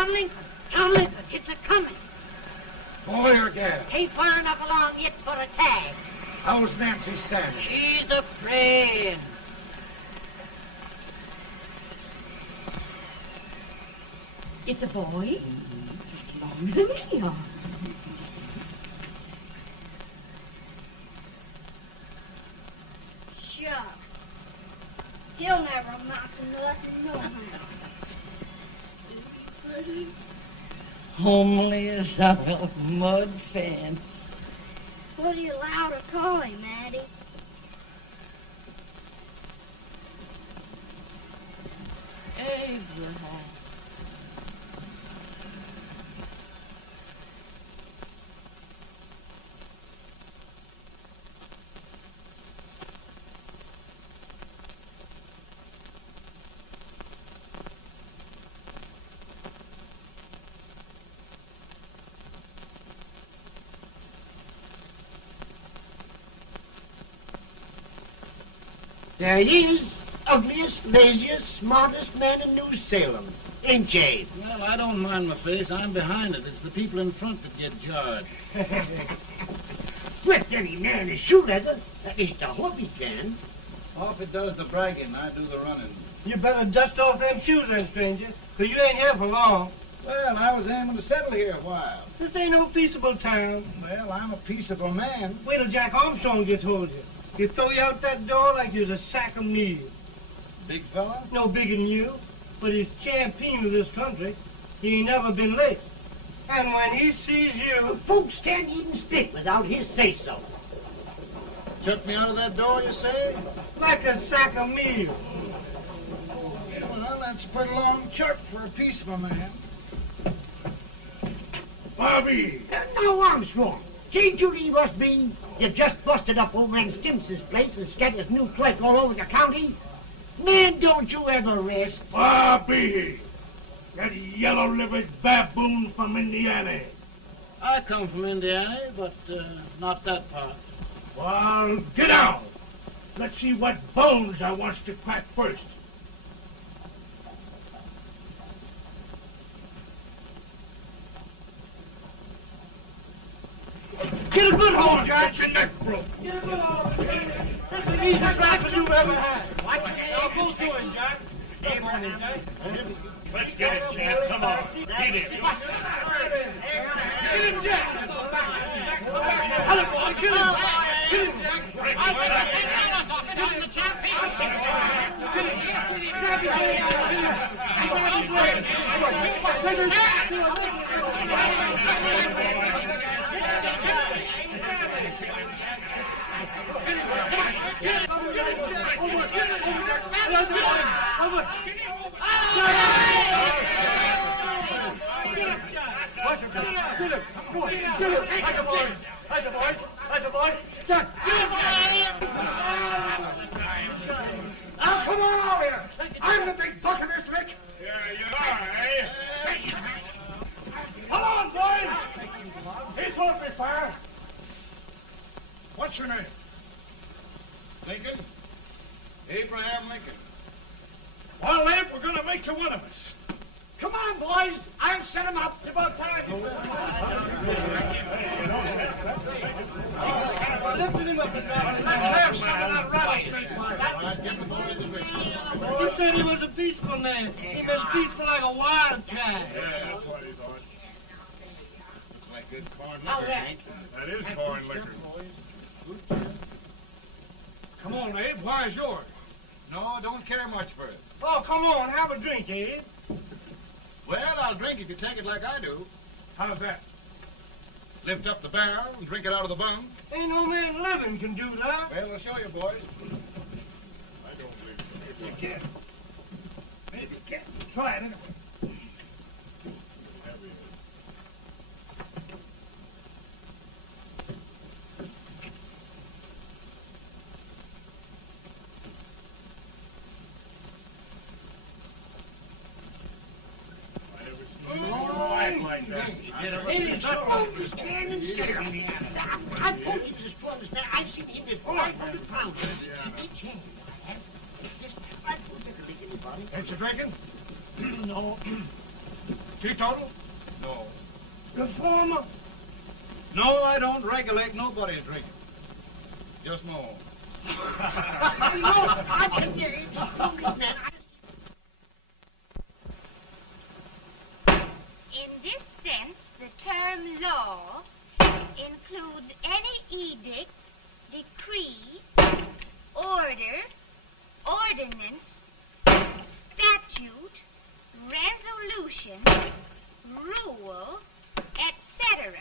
tunneling? Tunneling? It's a-coming. Boy or gal? Ain't far enough along yet for a tag. How's Nancy standing? She's a-praying. It's a boy. As long as we are. Shucks. He'll never amount to nothing, no how. Pretty. Homely as a mud fan. What do you allow to call him, Addie? Abraham. There he is, ugliest, laziest, smartest man in New Salem, ain't ye? Well, I don't mind my face. I'm behind it. It's the people in front that get jarred. With any man is shoe leather, at least I hope he can. Off it does the bragging, I do the running. You better dust off them shoes then, stranger, 'cause you ain't here for long. Well, I was aiming to settle here a while. This ain't no peaceable town. Well, I'm a peaceable man. Wait till Jack Armstrong gets hold of you. He'll throw you out that door like you was a sack of meal. Big fella? No bigger than you, but he's champion of this country. He ain't never been late. And when he sees you... Folks can't even speak without his say-so. Chuck me out of that door, you say? Like a sack of meal. Well, that's a pretty long chuck for a peaceable man. Bobby! Now, Armstrong, can't you leave us be? You've just busted up over in Simpson's place and scattered his new clerk all over the county. Man, don't you ever rest. Bobby! That yellow-livered baboon from Indiana. I come from Indiana, but not that part. Well, get out. Let's see what bones I wants to crack first. Get a good hold, Jack. Get your neck broke. Get a good hold. That's the easiest rifle you've ever had. Watch it. Now go to it, Jack. Come on, Jack. Let's get it, Jack. Come on. Get it. Get him, Jack. Hello, boy. Kill him. Kill him, Jack. Now, come on over here. I'm the big buck of this lick. Yeah, you are, eh? Come on, boys. He's off me fire. What's your name? Lincoln? Abraham Lincoln. Well, Abe, we're going to make you one of us. Come on, boys. I'll set him up. It's about time. Lifted him up and down. Let's have some of that rattlesnake. You said he was a peaceful man. He was peaceful like a wildcat. Yeah, that's what he thought. Looks like good corn How's liquor, that? Hank. That is foreign liquor. Come on, Abe. Where's yours? No, don't care much for it. Oh, come on. Have a drink, Abe. Well, I'll drink if you take it like I do. How's that? Lift up the barrel and drink it out of the bung. Ain't no man living can do that. Well, I'll show you, boys. I don't believe so. You can't. Maybe you can't. Try it anyway. Like that. It's a standing ceremony. I told you this was that. I've seen him before. 500 pounds. Big change. I don't think anybody. Ain't you drinking? No. Teetotal? No. Reformer? No, I don't regulate nobody's drinking. Just my own. No, I can get it. In this sense, the term law includes any edict, decree, order, ordinance, statute, resolution, rule, etc.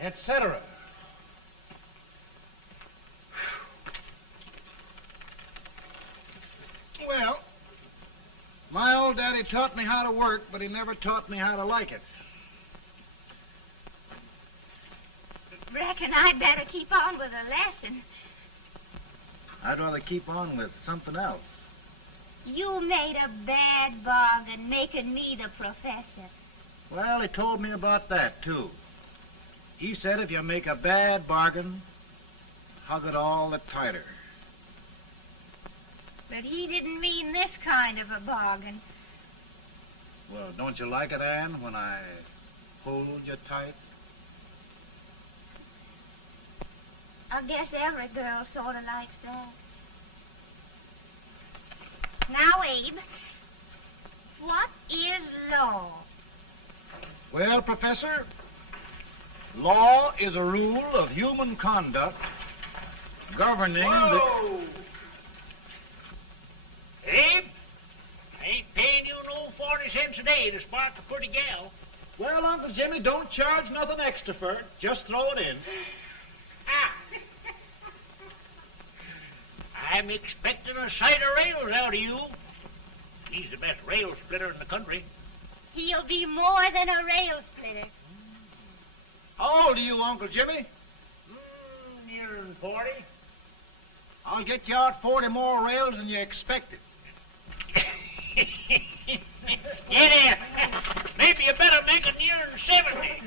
Etc. Well, my old daddy taught me how to work, but he never taught me how to like it. Reckon I'd better keep on with the lesson. I'd rather keep on with something else. You made a bad bargain making me the professor. Well, he told me about that, too. He said if you make a bad bargain, hug it all the tighter. But he didn't mean this kind of a bargain. Well, don't you like it, Ann, when I hold you tight? I guess every girl sort of likes that. Now, Abe, what is law? Well, Professor, law is a rule of human conduct governing Whoa! Abe, I ain't paying you no 40 cents a day to spark a pretty gal. Well, Uncle Jimmy, don't charge nothing extra for it. Just throw it in. I'm expecting a sight of rails out of you. He's the best rail splitter in the country. He'll be more than a rail splitter. How old are you, Uncle Jimmy? Nearing 40. I'll get you out 40 more rails than you expected. Yeah, maybe you better make it nearing 70.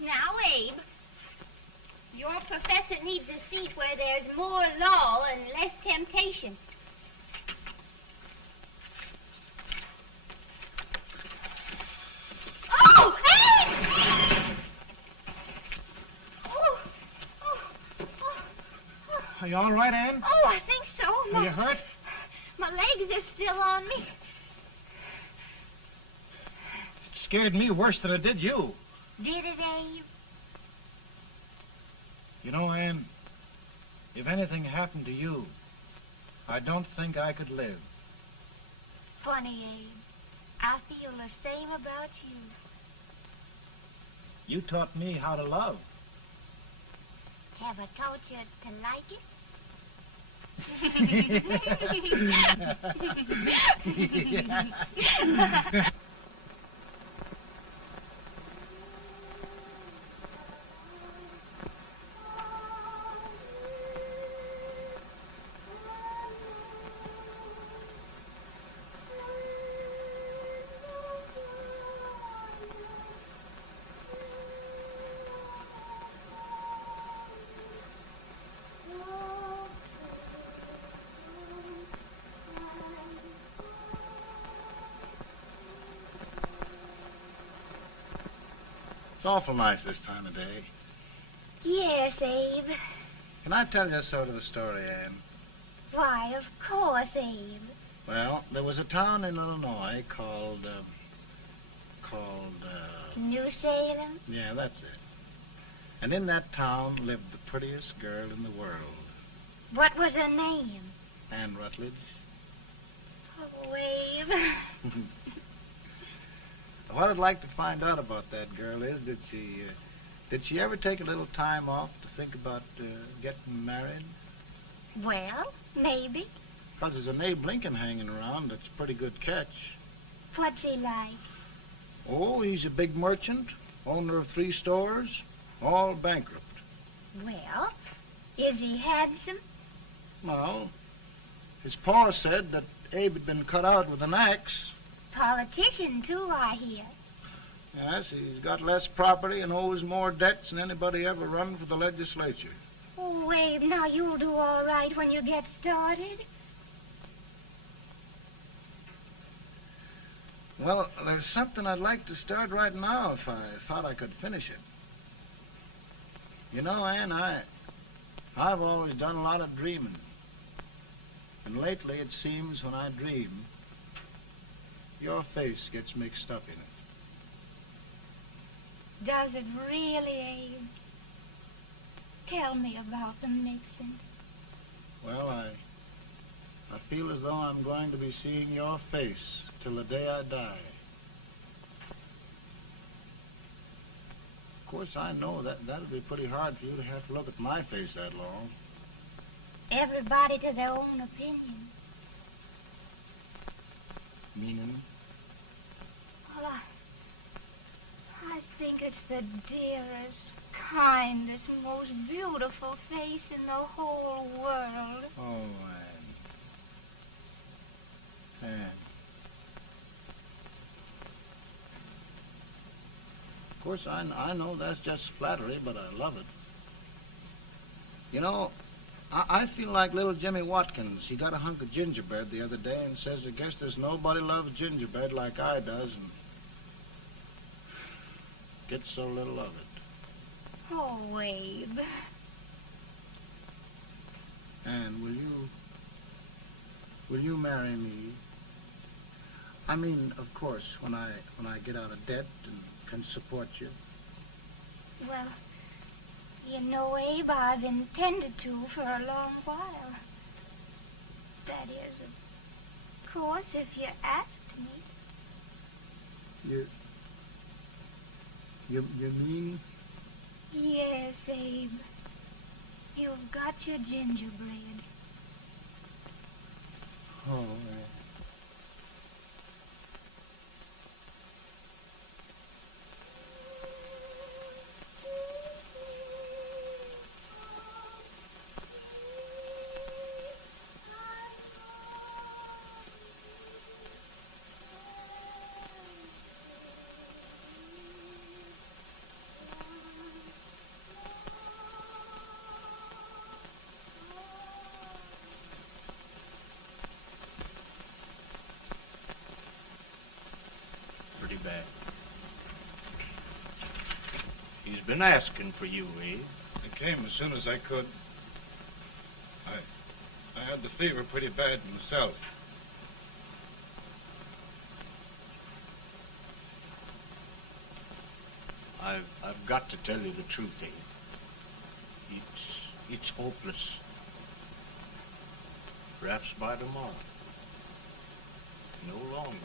Now, Abe, your professor needs a seat where there's more law and less temptation. Oh, Abe! Are you all right, Ann? Oh, I think so. Are you hurt? My legs are still on me. It scared me worse than it did you. Did it, Abe? You know, Ann, if anything happened to you, I don't think I could live. Funny, Abe. I feel the same about you. You taught me how to love. Have I taught you to like it? It's awful nice this time of day. Yes, Abe. Can I tell you sort of a story, Ann? Why, of course, Abe. Well, there was a town in Illinois called, New Salem? yeah, that's it. And in that town lived the prettiest girl in the world, What was her name? Ann Ruglefge. Oh, Abe. What I'd like to find out about that girl is, did she ever take a little time off to think about getting married? Well, maybe. Because there's an Abe Lincoln hanging around that's a pretty good catch. What's he like? Oh, he's a big merchant, owner of 3 stores, all bankrupt. Well, is he handsome? Well, his pa said that Abe had been cut out with an axe. Politician, too, I hear. Yes, he's got less property and owes more debts than anybody ever run for the legislature. Oh, Abe, now you'll do all right when you get started. Well, there's something I'd like to start right now if I thought I could finish it. You know, Ann, I've always done a lot of dreaming. And lately it seems when I dream, your face gets mixed up in it. Does it really, Abe? Tell me about the mixing. Well, I feel as though I'm going to be seeing your face till the day I die. Of course, I know that'll be pretty hard for you to have to look at my face that long. Everybody to their own opinion. Meaning? Well, I think it's the dearest, kindest, most beautiful face in the whole world. Oh, Ann. Ann. Of course, I know that's just flattery, but I love it. You know, I feel like little Jimmy Watkins. He got a hunk of gingerbread the other day and says, I guess there's nobody loves gingerbread like I does, and gets so little of it. Oh, Abe. Ann, will you marry me? I mean, of course, when I get out of debt and can support you. Well, you know, Abe, I've intended to for a long while. That is, of course, if you asked me. You mean? Yes, Abe. You've got your gingerbread. Oh, Bad. He's been asking for you, Abe. I came as soon as I could. I had the fever pretty bad myself. I've got to tell you the truth, Abe. It's hopeless. Perhaps by tomorrow. No longer.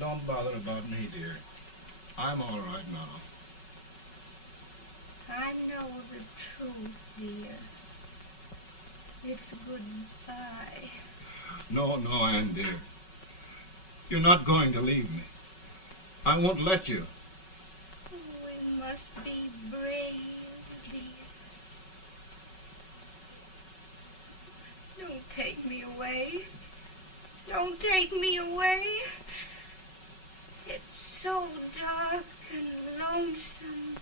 Don't bother about me, dear. I'm all right now. I know the truth, dear. It's goodbye. No, Ann, dear. You're not going to leave me. I won't let you. We must be brave, dear. Don't take me away. Don't take me away. It's so dark and lonesome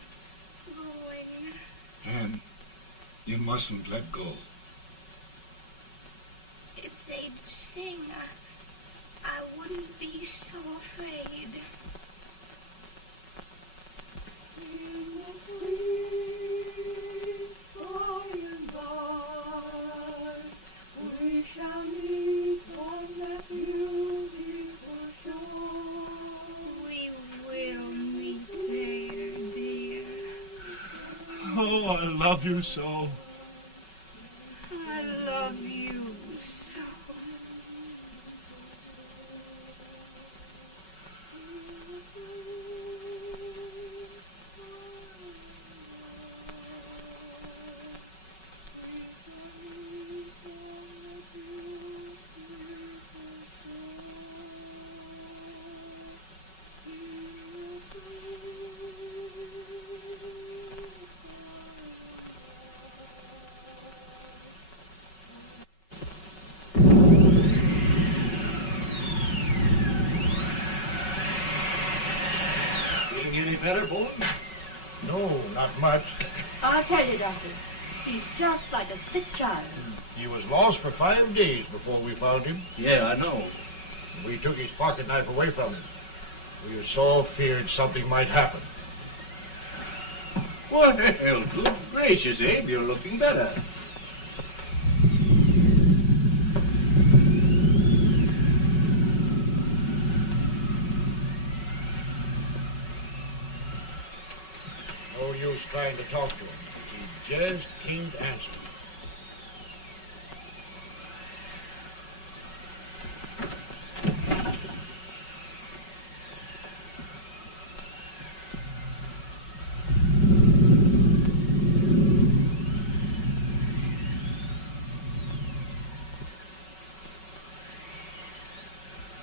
going. Ann, you mustn't let go. If they'd sing, I wouldn't be so afraid. By and by, we shall meet on that beautiful shore. We will meet there, dear. Oh, I love you so. I love you so. there, Bowen? No, not much. I'll tell you, Doctor. He's just like a sick child. He was lost for 5 days before we found him. Yeah, I know. We took his pocket knife away from him. We were so feared something might happen. Well, good gracious, Abe, you're looking better. No use trying to talk to him. He just can't answer.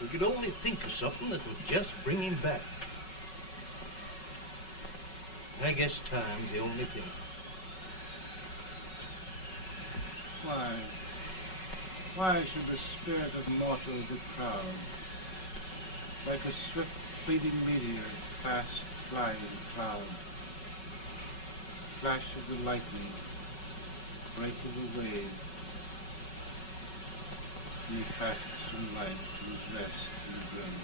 We could only think of something that would just bring him back. I guess time's the only thing. Why should the spirit of mortal be proud? Like a swift fleeting meteor, fast flying cloud. Flash of the lightning, break of the wave. He passes from life to his rest in the grave.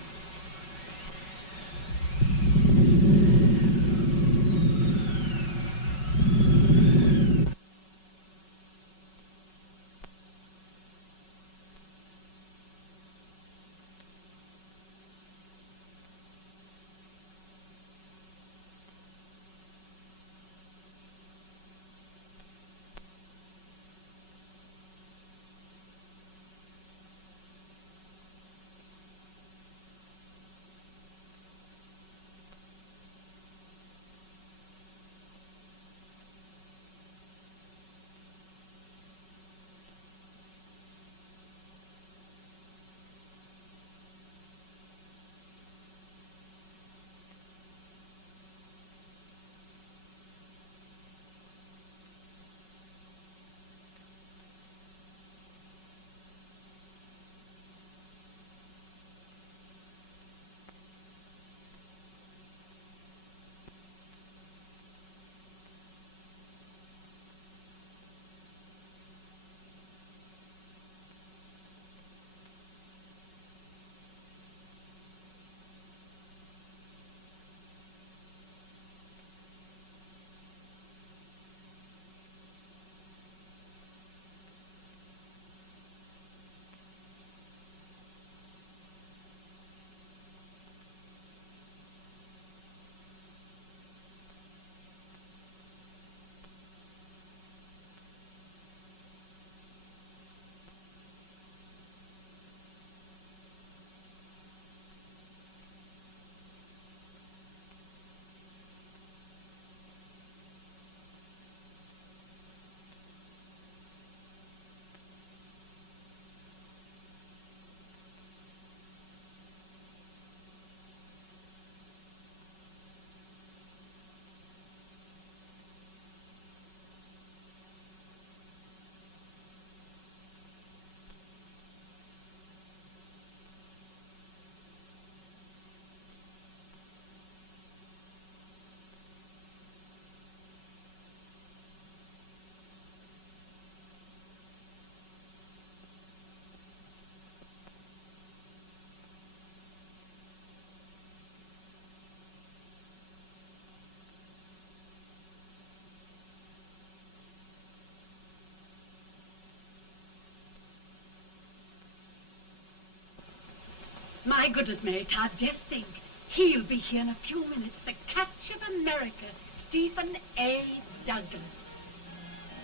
My goodness, Mary Todd, just think. He'll be here in a few minutes. The catch of America, Stephen A. Douglas.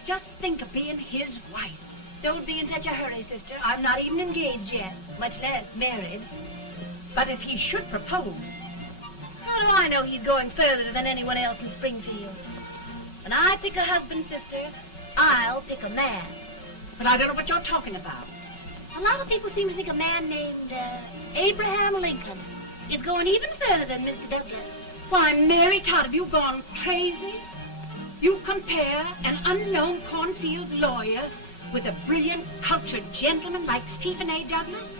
Just think of being his wife. Don't be in such a hurry, sister. I'm not even engaged yet, much less married. But if he should propose... How do I know he's going further than anyone else in Springfield? When I pick a husband, sister, I'll pick a man. But I don't know what you're talking about. A lot of people seem to think a man named Abraham Lincoln is going even further than Mr. Douglas. Why, Mary Todd, have you gone crazy? You compare an unknown cornfield lawyer with a brilliant, cultured gentleman like Stephen A. Douglas?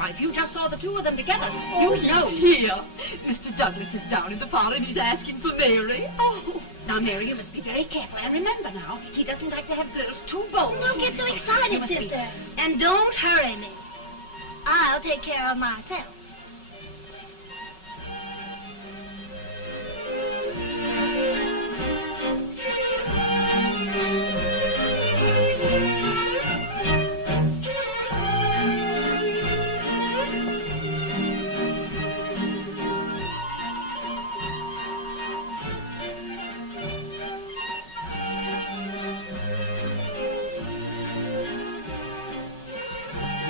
Why, if you just saw the two of them together, Oh, you'd know. Here. Mr. Douglas is down in the parlor and he's asking for Mary. Oh. Now, Mary, you must be very careful. And remember now, he doesn't like to have girls too bold. Don't get so You excited, must be- sister. And don't hurry me. I'll take care of myself.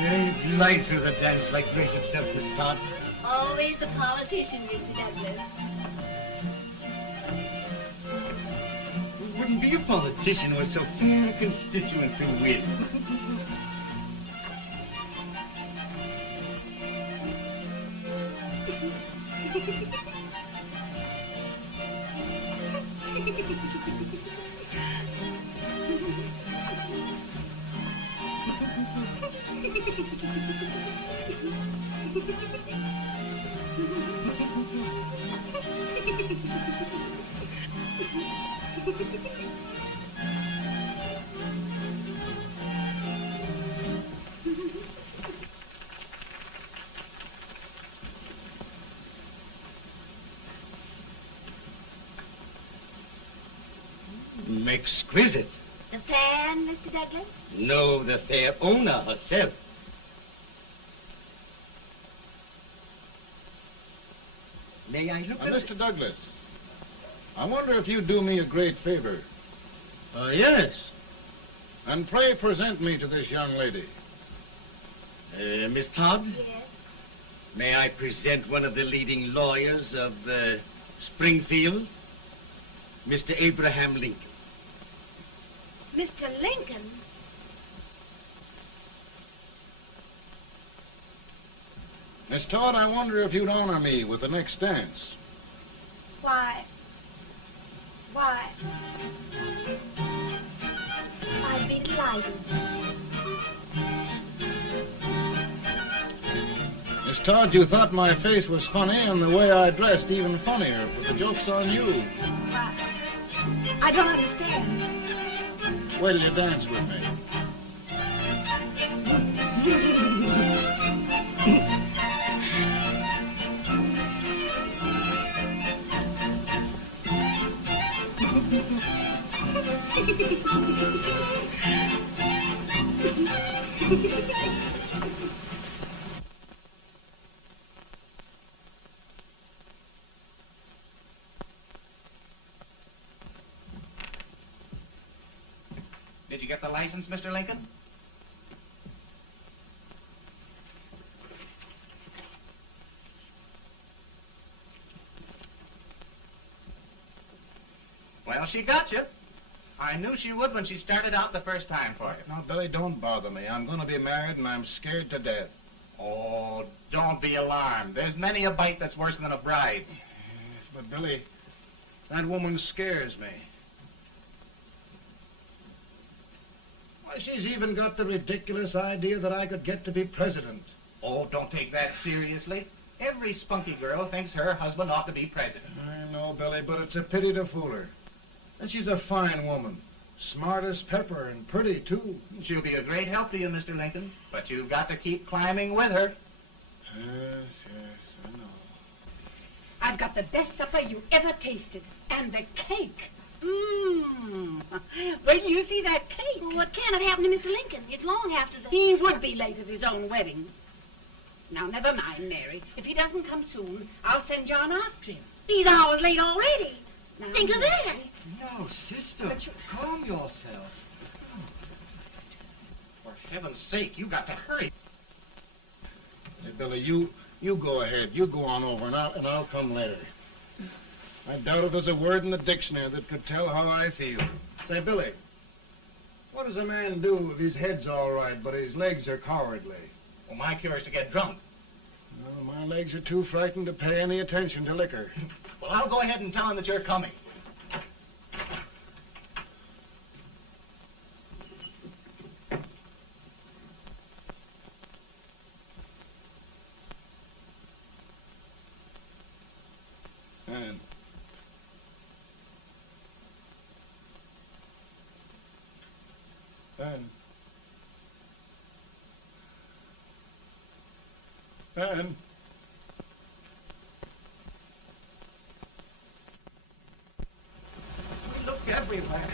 You glide through the dance like grace itself, Miss Todd. Always the politician, Mr. Douglas. You wouldn't be a politician with so fair a constituent to win. Exquisite. The fan, Mr. Douglas? No, the fair owner herself. May I look at Mr. Douglas, I wonder if you'd do me a great favor. Yes. And pray present me to this young lady. Miss Todd? Yes. May I present one of the leading lawyers of Springfield, Mr. Abraham Lincoln. Mr. Lincoln? Miss Todd, I wonder if you'd honor me with the next dance. Why, I'd be delighted. Miss Todd, you thought my face was funny and the way I dressed even funnier, but the joke's on you. I don't understand. Wait till you dance with me. Did you get the license, Mr. Lincoln? Well, she got you. I knew she would when she started out the first time for you. Now, Billy, don't bother me. I'm going to be married and I'm scared to death. Oh, don't be alarmed. There's many a bite that's worse than a bride. Yes, but Billy, that woman scares me. Why, she's even got the ridiculous idea that I could get to be president. Oh, don't take that seriously. Every spunky girl thinks her husband ought to be president. I know, Billy, but it's a pity to fool her. And she's a fine woman. Smart as pepper and pretty, too. She'll be a great help to you, Mr. Lincoln. But you've got to keep climbing with her. Yes, I know. I've got the best supper you ever tasted. And the cake. Mmm. When you see that cake. Well, what can have happened to Mr. Lincoln? It's long after the... He would be late at his own wedding. Now, never mind, Mary. If he doesn't come soon, I'll send John after him. He's hours late already. Now, Think of that. No, sister. Calm yourself. For heaven's sake, you got to hurry. Hey, Billy, you go ahead. You go on over, and I'll come later. I doubt if there's a word in the dictionary that could tell how I feel. Say, Billy, what does a man do if his head's all right, but his legs are cowardly? Well, my cure is to get drunk. No, my legs are too frightened to pay any attention to liquor. Well, I'll go ahead and tell him that you're coming. Ann. We looked everywhere,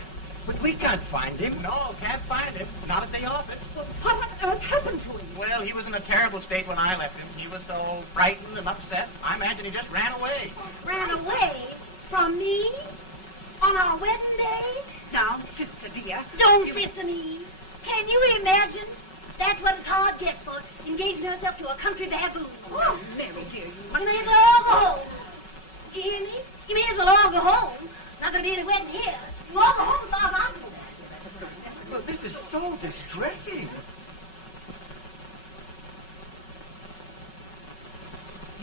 but we can't find him. No, can't find him. Not at the office. Well, what on earth happened to him? Well, he was in a terrible state when I left him. He was so frightened and upset. I imagine he just ran away. Ran away from me on our wedding day? Now, sister dear. Don't listen, Eve. Can you imagine? That's what it's hard gets for engaging herself to a country baboon. Oh, Mary, dear, You may as well all go home. Do you hear me? You may as well all go home. Not going to be any wedding here. You all go home as far as I'm concerned. Well, this is so distressing.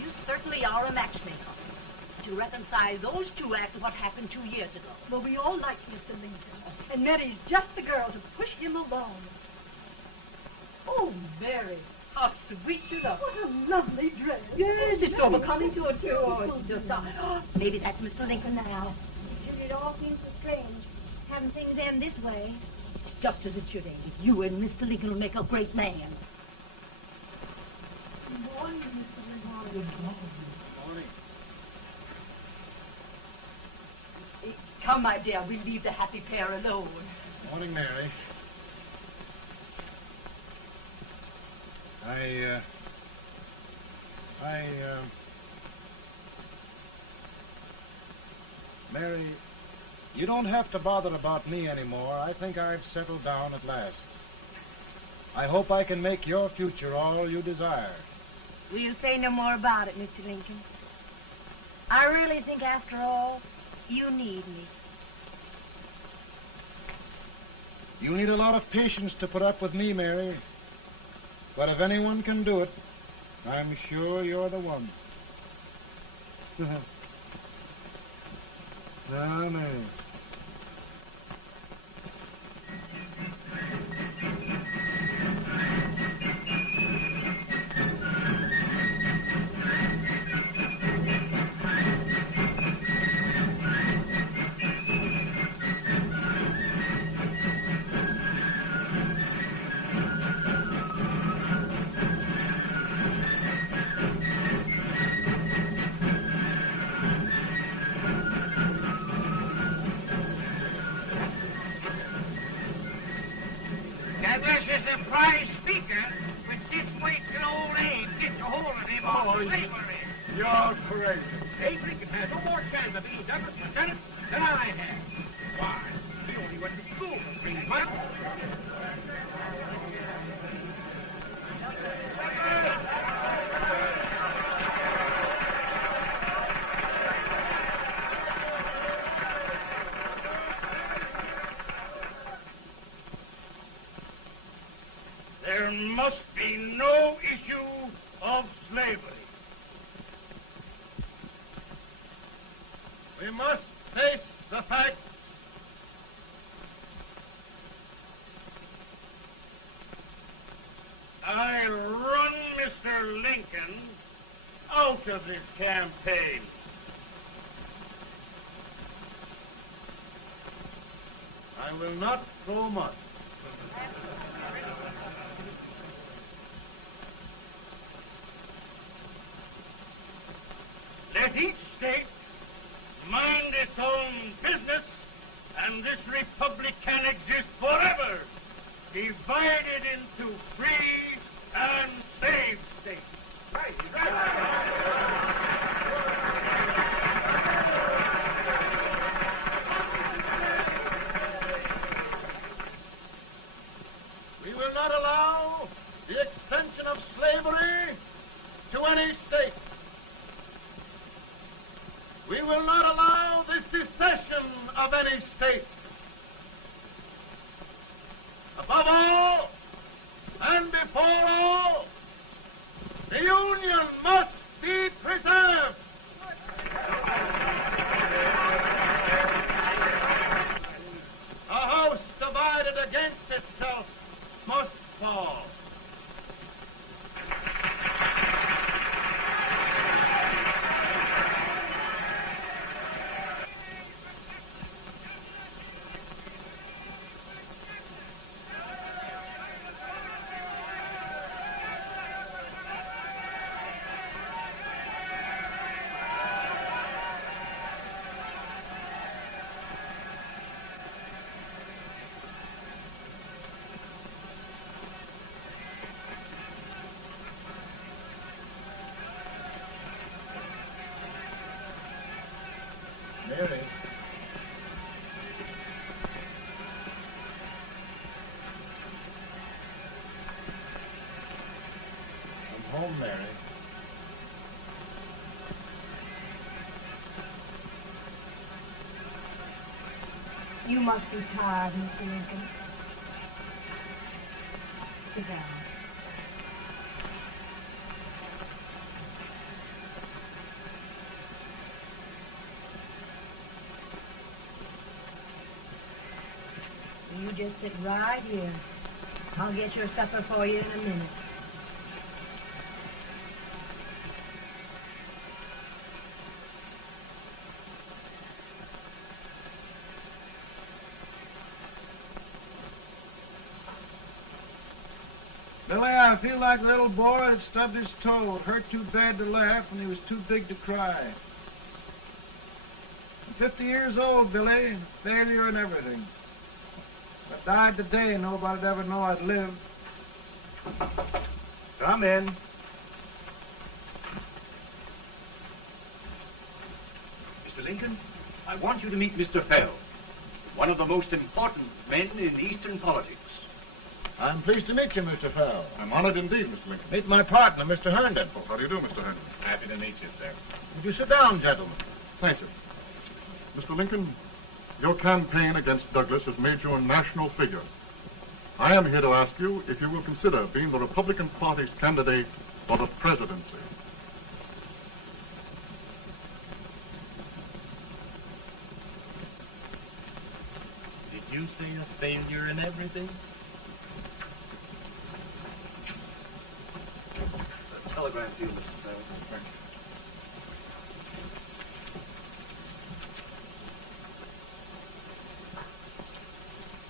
You certainly are a matchmaker. To reconcile those two after what happened 2 years ago. Well, we all like Mr. Lincoln. And Mary's just the girl to push him along. Oh, Mary, how sweet you look. What a lovely dress. Yes, it's so becoming to her, too. Oh, it's just... Maybe that's Mr. Lincoln now. It all seems so strange, having things end this way. It's just as it should end. You and Mr. Lincoln will make a great man. Good morning, Mr. Lincoln. Good morning. Come, my dear, we'll leave the happy pair alone. Morning, Mary. Mary, you don't have to bother about me anymore. I think I've settled down at last. I hope I can make your future all you desire. We'll say no more about it, Mr. Lincoln. I really think, after all, you need me. You need a lot of patience to put up with me, Mary. But if anyone can do it, I'm sure you're the one. Ah, Mary. There's a prize speaker with this weight and old age gets a hold of him on slavery. You're crazy. Abe Lincoln has no more chance of being Douglas Lieutenant than I have. Why? He only went to school for 3 months. There must be no issue of slavery. We must face the fact I run Mr. Lincoln out of this campaign. I will not throw much. Let each state mind its own business, and this republic can exist forever, divided into free and slave states. Right. We will not allow the extension of slavery to any state. We will not allow the secession of any state. Above all, and before all, the Union must be preserved. A house divided against itself must fall. home, Mary. You must be tired, Mr. Lincoln. Sit down. You just sit right here. I'll get your supper for you in a minute. Billy, I feel like a little boy that stubbed his toe. It hurt too bad to laugh and he was too big to cry. I'm 50 years old, Billy. Failure and everything. If I died today, nobody'd ever know I'd lived. Come in. Mr. Lincoln, I want you to meet Mr. Fell, one of the most important men in Eastern politics. I'm pleased to meet you, Mr. Fell. I'm honored indeed, Mr. Lincoln. Meet my partner, Mr. Herndon. Oh, how do you do, Mr. Hammond? Happy to meet you, sir. Would you sit down, gentlemen? Thank you. Mr. Lincoln, your campaign against Douglas has made you a national figure. I am here to ask you if you will consider being the Republican Party's candidate for the presidency. Did you say a failure in everything? Telegram to you, Mr. Fell.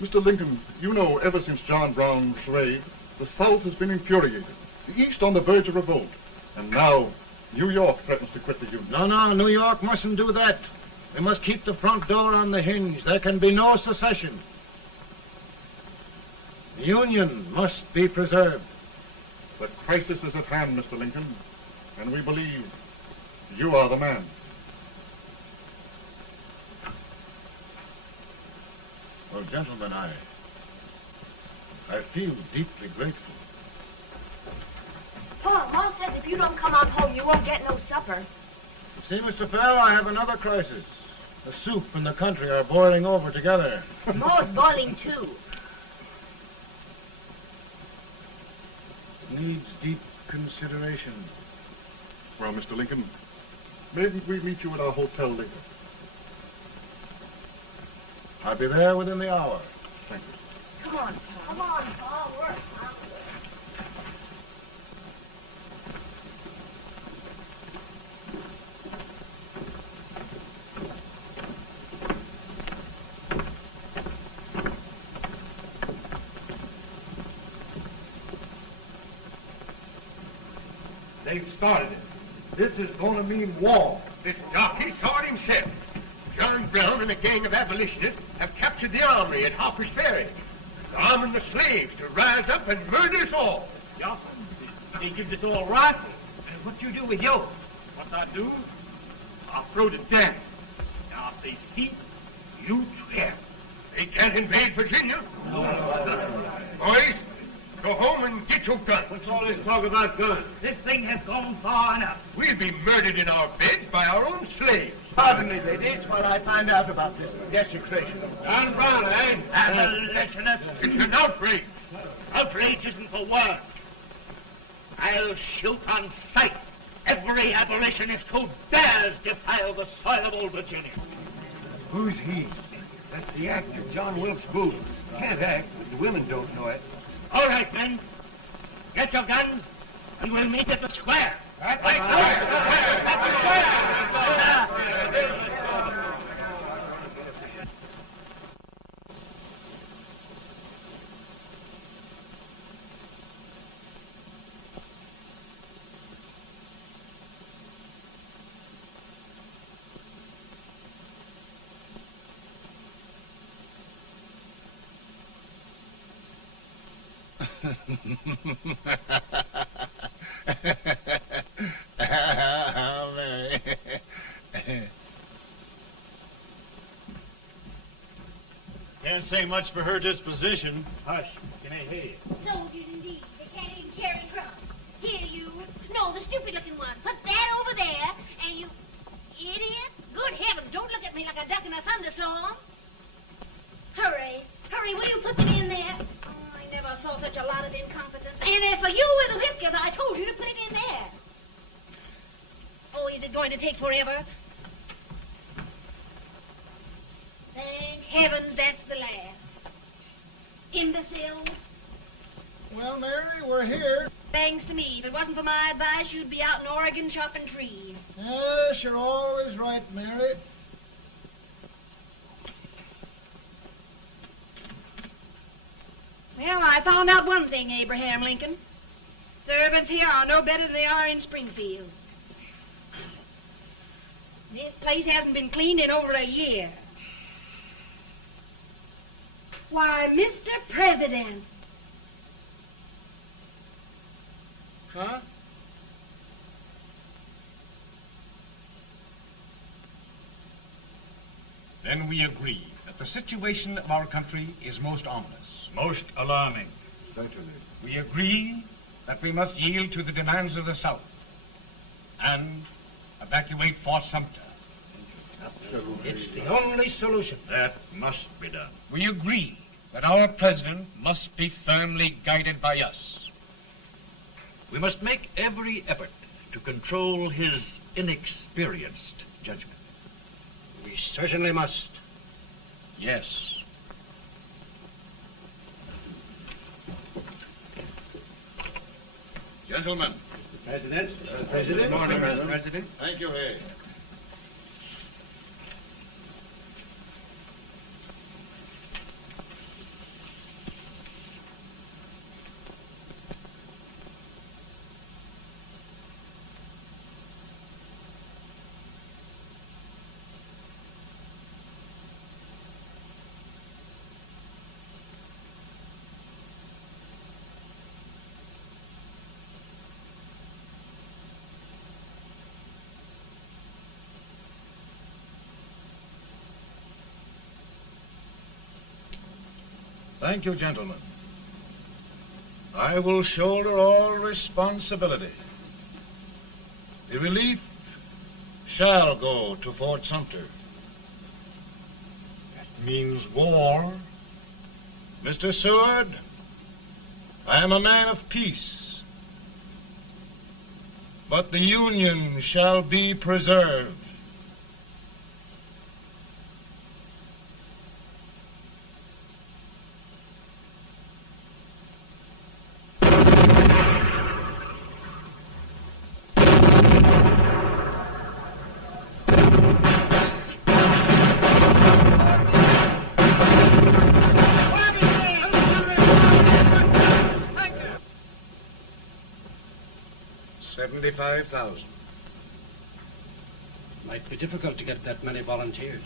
Mr. Lincoln, you know ever since John Brown's raid, the South has been infuriated, the East on the verge of revolt, and now New York threatens to quit the Union. No, New York mustn't do that. We must keep the front door on the hinge. There can be no secession. The Union must be preserved. The crisis is at hand, Mr. Lincoln, and we believe you are the man. Well, gentlemen, I feel deeply grateful. Pa, Ma says if you don't come on home, you won't get no supper. See, Mr. Fell, I have another crisis. The soup and the country are boiling over together. Ma's boiling too. Needs deep consideration. Well, Mr. Lincoln, maybe we meet you at our hotel later. I'll be there within the hour. Thank you. Come on, Pa. Come on, Pa. We're hungry. They've started it. This is going to mean war. This jockey saw it himself. John Brown and a gang of abolitionists have captured the armory at Harper's Ferry. They're arming the slaves to rise up and murder us all. Yeah, they give this all right. And what you do with yours? What I do? I'll throw the damn. Now, if they speak, you care. They can't invade Virginia. Boys, go home and get your guns. What's all this talk about guns? This thing has gone far enough. We'll be murdered in our beds by our own slaves. Pardon me, ladies, while I find out about this desecration. John Brown, eh? Abolitionists. It's an outrage. Outrage isn't the word. I'll shoot on sight every abolitionist who dares defile the soil of old Virginia. Who's he? That's the actor, John Wilkes Booth. Can't act, but the women don't know it. All right, men. Get your guns, and we'll meet at the square. At the square! At the square! Mary. Can't say much for her disposition. Hush, can I hear you? Soldiers indeed. They can't even carry crumbs. Here, you. you with the whiskers, I told you to put it in there. Oh, is it going to take forever? Thank heavens that's the last. Imbeciles. Well, Mary, we're here. Thanks to me. If it wasn't for my advice, you'd be out in Oregon chopping trees. Yes, you're always right, Mary. Well, I found out one thing, Abraham Lincoln. Servants here are no better than they are in Springfield. This place hasn't been cleaned in over a year. Why, Mr. President. Huh? Then we agree that the situation of our country is most ominous, most alarming. Certainly. We agree that we must yield to the demands of the South and evacuate Fort Sumter. Absolutely. It's the only solution. That must be done. We agree that our president must be firmly guided by us. We must make every effort to control his inexperienced judgment. We certainly must. Yes. Gentlemen. Mr. President. President. Good morning, Mr. President. Thank you, Hay. Thank you, gentlemen. I will shoulder all responsibility. The relief shall go to Fort Sumter. That means war. Mr. Seward, I am a man of peace, but the Union shall be preserved. $75,000. Might be difficult to get that many volunteers.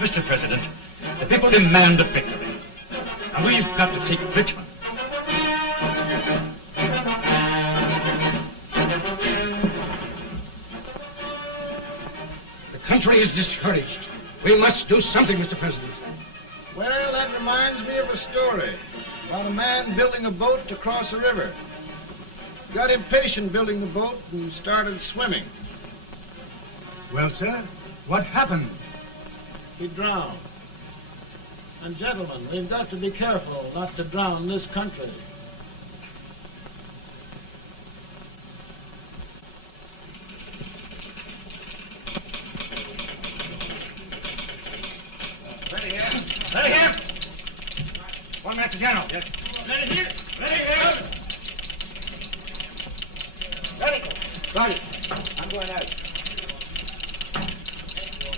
Mr. President, the people demand a victory. And we've got to take Richmond. The country is discouraged. We must do something, Mr. President. Well, that reminds me of a story about a man building a boat to cross a river. Got impatient building the boat and started swimming. Well, sir, what happened? He drowned. And gentlemen, we've got to be careful not to drown this country. Ready here. Ready here. 1 minute to General. Yes. Ready here. Ready here. Ready. Ready. I'm going out.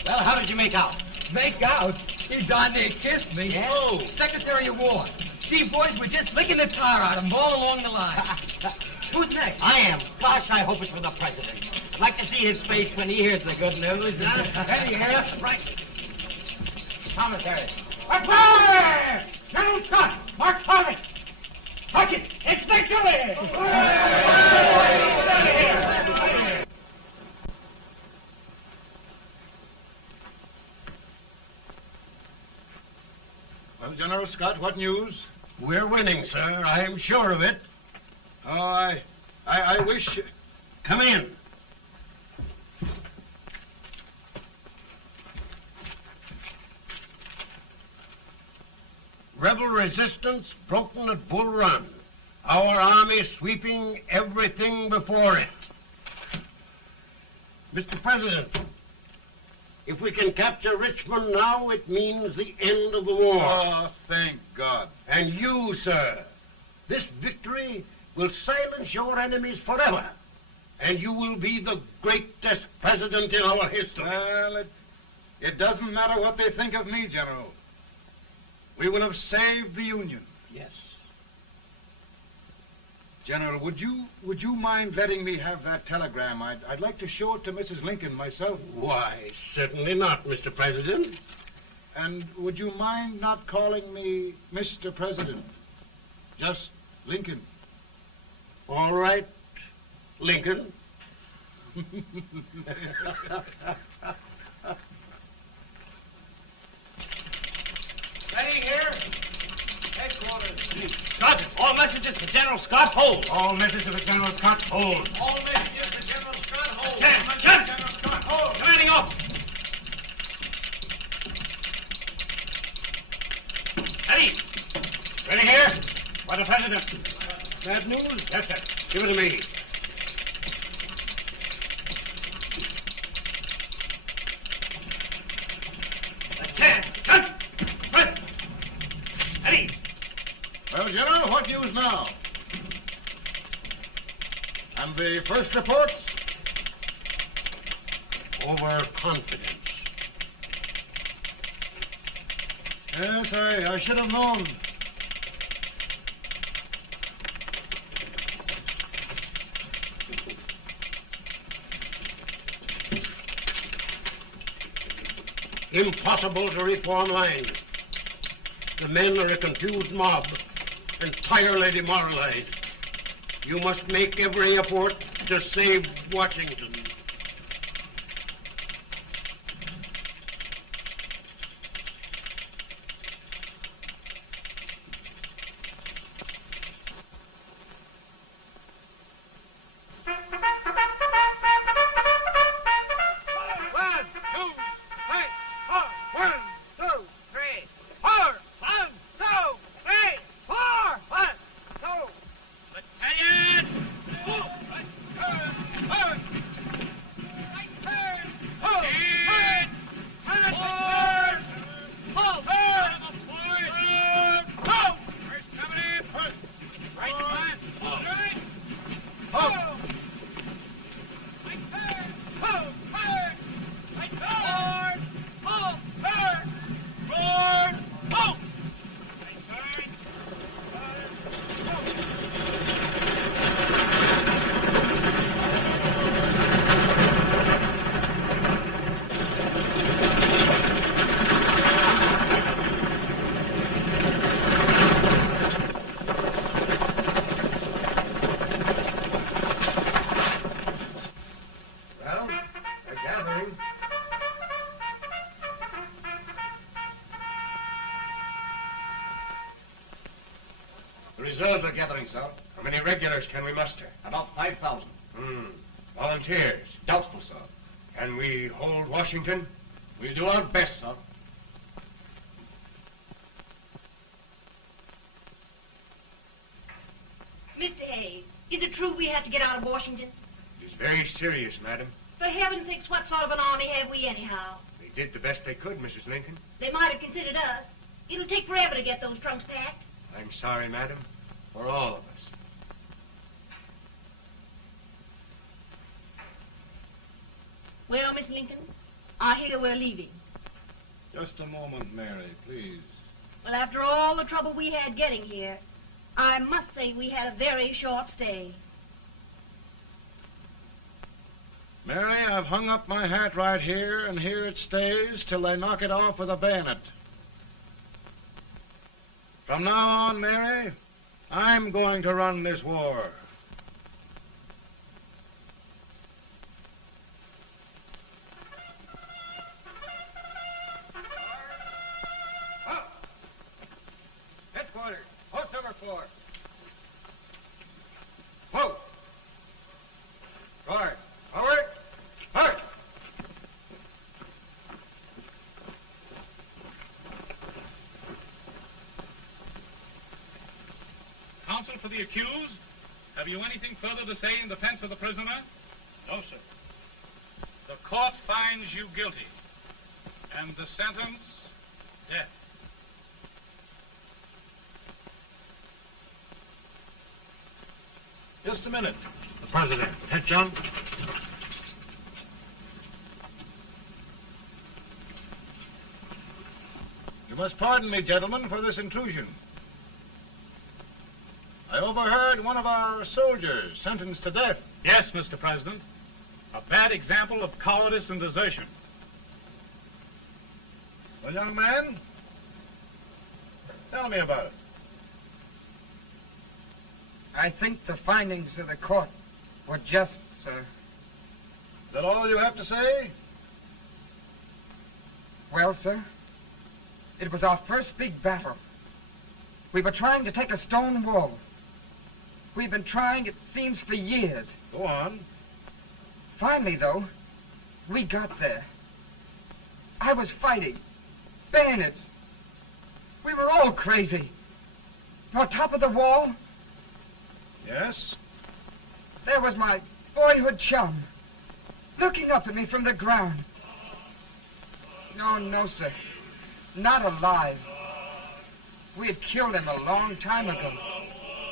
Well, how did you make out? Make out? He darn near kissed me. Yeah? Oh, Secretary of War. Gee, boys, we're just licking the tar out of him all along the line. Who's next? I am. Gosh, I hope it's for the president. I'd like to see his face when he hears the good news, huh? Ready here. Right. Commissary. Fire! General Scott! Mark Harvey! Crockett! It's victory! Well, General Scott, what news? We're winning, sir. I'm sure of it. Oh, I wish... Come in. Rebel resistance broken at Bull Run. Our army sweeping everything before it. Mr. President, if we can capture Richmond now, it means the end of the war. Oh, thank God. And you, sir, this victory will silence your enemies forever. And you will be the greatest president in our history. Well, it doesn't matter what they think of me, General. We will have saved the Union. Yes. General, would you mind letting me have that telegram? I'd like to show it to Mrs. Lincoln myself. Why, certainly not, Mr. President. And would you mind not calling me Mr. President? Just Lincoln. All right, Lincoln. Ready here. Headquarters. Sergeant, all messages for General Scott, hold. All messages for General Scott, hold. All messages for General Scott, hold. General Scott, hold. Commanding officer. Ready. Ready here. For the President. Bad news? Yes, sir. Give it to me. Well, General, what news now? And the first reports? Overconfidence. Yes, I should have known. Impossible to reform lines. The men are a confused mob, entirely demoralized. You must make every effort to save Washington. The reserves are gathering, sir. How many regulars can we muster? About 5,000. Volunteers? Doubtful, sir. Can we hold Washington? We'll do our best, sir. Mr. Hayes, is it true we have to get out of Washington? It's very serious, madam. For heaven's sakes, what sort of an army have we anyhow? They did the best they could, Mrs. Lincoln. They might have considered us. It'll take forever to get those trunks packed. I'm sorry, madam, for all of us. Well, Miss Lincoln, I hear we're leaving. Just a moment, Mary, please. Well, after all the trouble we had getting here, I must say we had a very short stay. Mary, I've hung up my hat right here, and here it stays till they knock it off with a bayonet. From now on, Mary, I'm going to run this war. Headquarters, post number 4. Whoa! Guard, forward, hard! Counsel for the accused, have you anything further to say in defense of the prisoner? No, sir. The court finds you guilty, and the sentence, death. Just a minute. The president. Head, John. You must pardon me, gentlemen, for this intrusion. I overheard one of our soldiers sentenced to death. Yes, Mr. President. A bad example of cowardice and desertion. Well, young man, tell me about it. I think the findings of the court were just, sir. Is that all you have to say? Well, sir, it was our first big battle. We were trying to take a stone wall. We've been trying, it seems, for years. Go on. Finally, though, we got there. I was fighting. Bayonets. We were all crazy. On top of the wall, Yes? there was my boyhood chum, looking up at me from the ground. No, no, sir. Not alive. We had killed him a long time ago.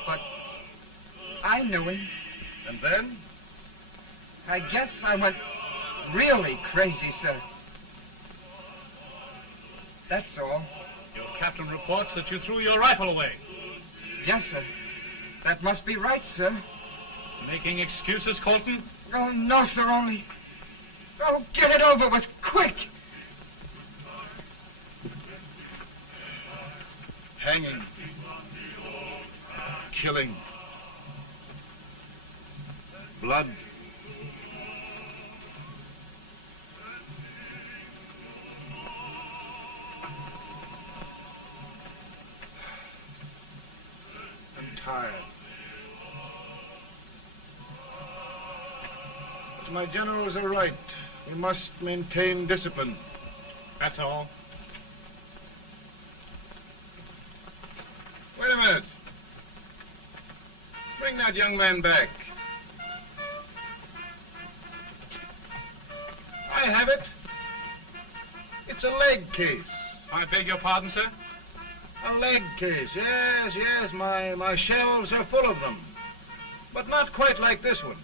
But I knew him. And then? I guess I went really crazy, sir. That's all. Your captain reports that you threw your rifle away. Yes, sir. That must be right, sir. Making excuses, Colton? Oh, no, sir, only... Oh, get it over with, quick! Hanging. Killing. Blood. I'm tired. But my generals are right. We must maintain discipline. That's all. Wait a minute. Bring that young man back. I have it. It's a leg case. I beg your pardon, sir? A leg case, yes, yes. My shelves are full of them. But not quite like this one.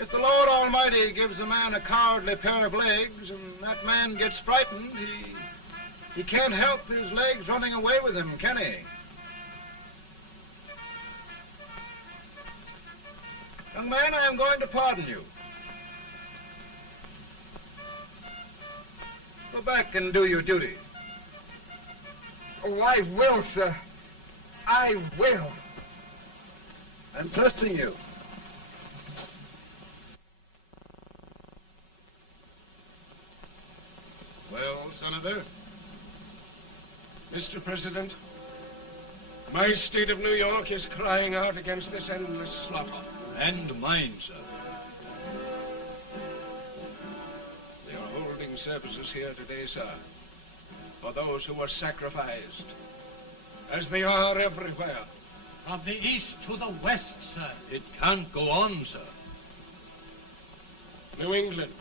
If the Lord Almighty gives a man a cowardly pair of legs and that man gets frightened, he can't help his legs running away with him, can he? Young man, I am going to pardon you. Go back and do your duty. Oh, I will, sir. I will. I'm trusting you. Well, Senator? Mr. President, My state of New York is crying out against this endless slaughter. And mine, sir. They are holding services here today, sir, for those who were sacrificed, as they are everywhere. From the east to the west, sir. It can't go on, sir. New England,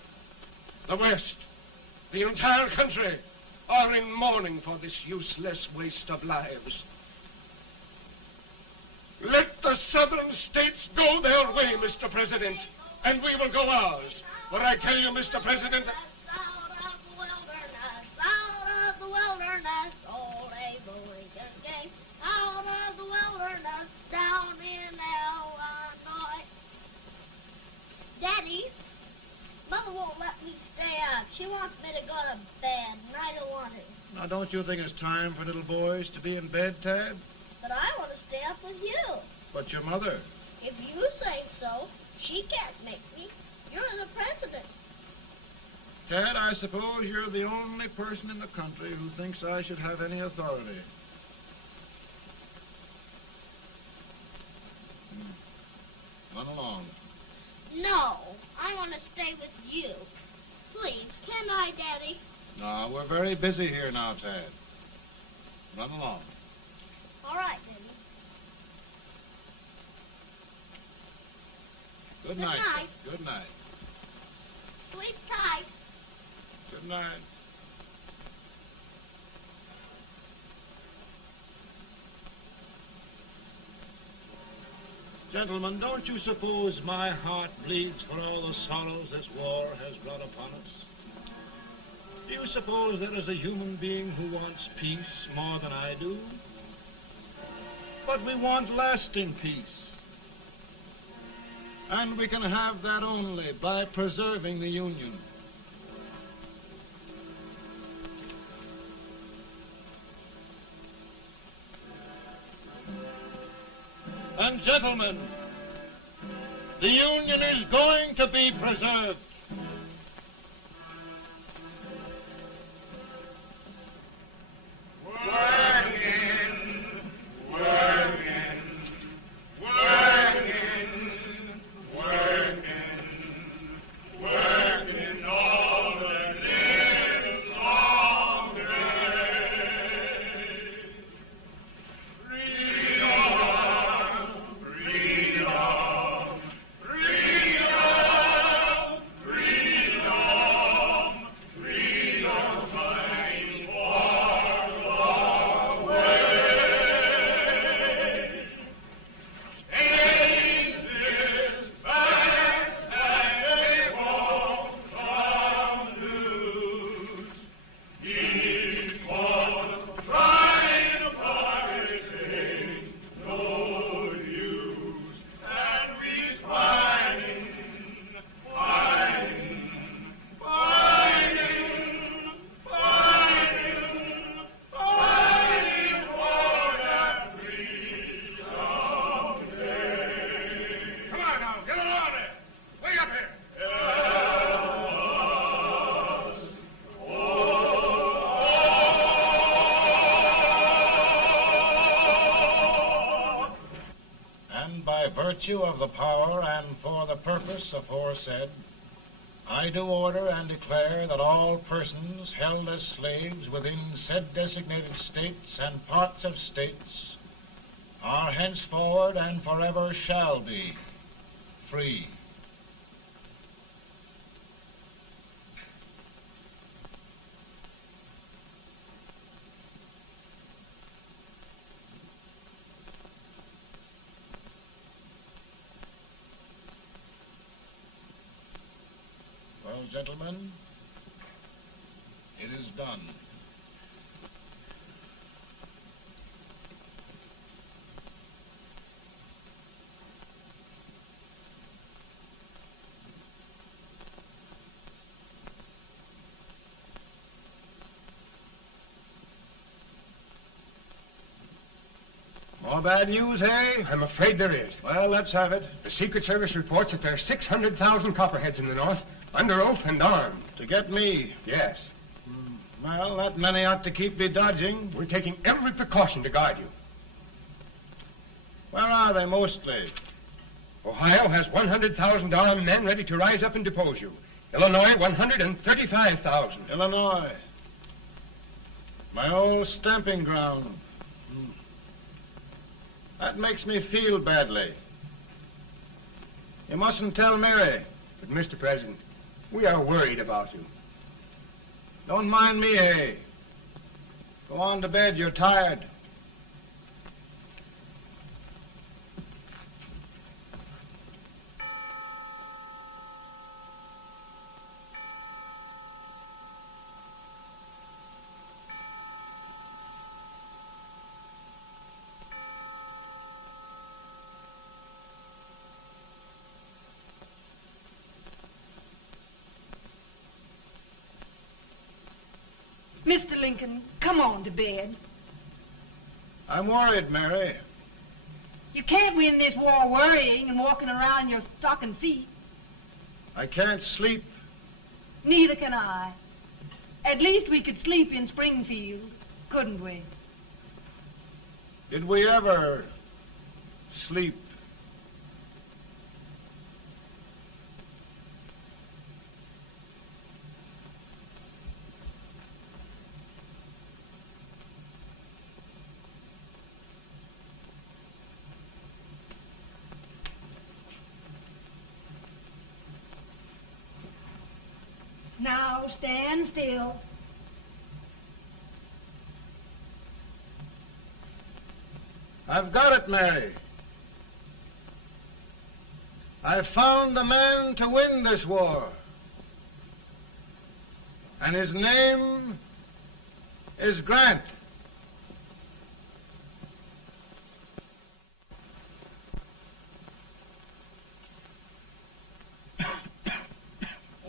the West, the entire country are in mourning for this useless waste of lives. Let the southern states go their way, Mr. President, and we will go ours. For I tell you, Mr. President, Out of the wilderness, old Abraham Lincoln came. Out of the wilderness, down in Illinois. Daddy, Mother won't let me stay up. She wants me to go to bed, and I don't want to. Now, don't you think it's time for little boys to be in bed, Tad? But I want to stay up with you. But your mother. If you say so, she can't make me. You're the president. Tad, I suppose you're the only person in the country who thinks I should have any authority. Run along. No, I want to stay with you. Please, can I, Daddy? No, we're very busy here now, Tad. Run along. All right, Daddy. Good night. Good night. Sleep tight. Good night. Gentlemen, don't you suppose my heart bleeds for all the sorrows this war has brought upon us? Do you suppose there is a human being who wants peace more than I do? But we want lasting peace. And we can have that only by preserving the Union. And gentlemen, the Union is going to be preserved. Virtue of the power and for the purpose aforesaid, I do order and declare that all persons held as slaves within said designated states and parts of states are henceforward and forever shall be free. Well, gentlemen, it is done. More bad news, eh? I'm afraid there is. Well, let's have it. The Secret Service reports that there are 600,000 Copperheads in the North, under oath and armed. To get me? Yes. Well, that many ought to keep me dodging. We're taking every precaution to guard you. Where are they mostly? Ohio has 100,000 armed men ready to rise up and depose you. Illinois, 135,000. Illinois. My old stamping ground. That makes me feel badly. You mustn't tell Mary. But, Mr. President, we are worried about you. Don't mind me, eh? Go on to bed. You're tired. Mr. Lincoln, come on to bed. I'm worried, Mary. You can't win this war worrying and walking around in your stocking feet. I can't sleep. Neither can I. At least we could sleep in Springfield, couldn't we? Did we ever sleep? Now stand still. I've got it, Mary. I've found the man to win this war. And his name is Grant.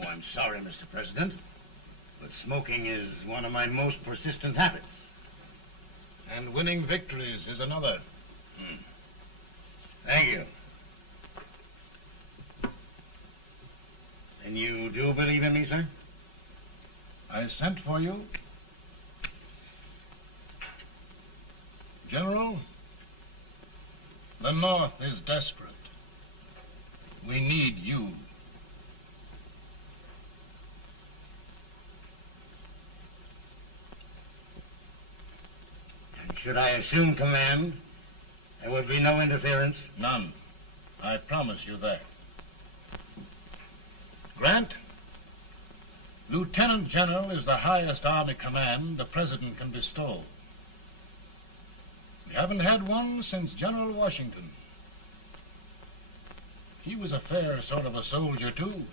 Oh, I'm sorry, Mr. President, but smoking is one of my most persistent habits. And winning victories is another. Thank you. And you do believe in me, sir? I sent for you. General, the North is desperate. We need you. And should I assume command, there would be no interference? None. I promise you that. Grant, Lieutenant General is the highest army command the President can bestow. We haven't had one since General Washington. He was a fair sort of a soldier, too.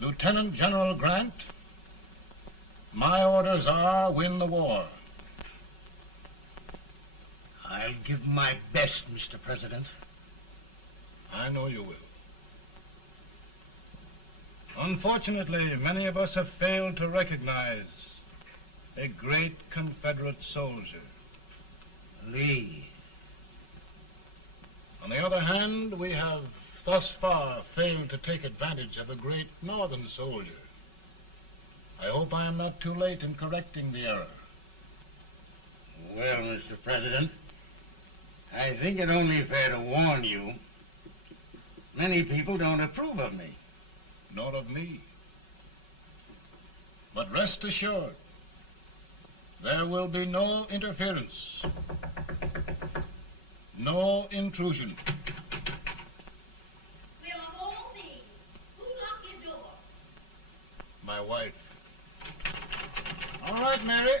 Lieutenant General Grant, my orders are win the war. I'll give my best, Mr. President. I know you will. Unfortunately, many of us have failed to recognize a great Confederate soldier. Lee. On the other hand, we have thus far failed to take advantage of a great Northern soldier. I hope I am not too late in correcting the error. Well, Mr. President, I think it only fair to warn you. Many people don't approve of me. Nor of me. But rest assured, there will be no interference, no intrusion. Well, of all things, who locked your door? My wife. All right, Mary.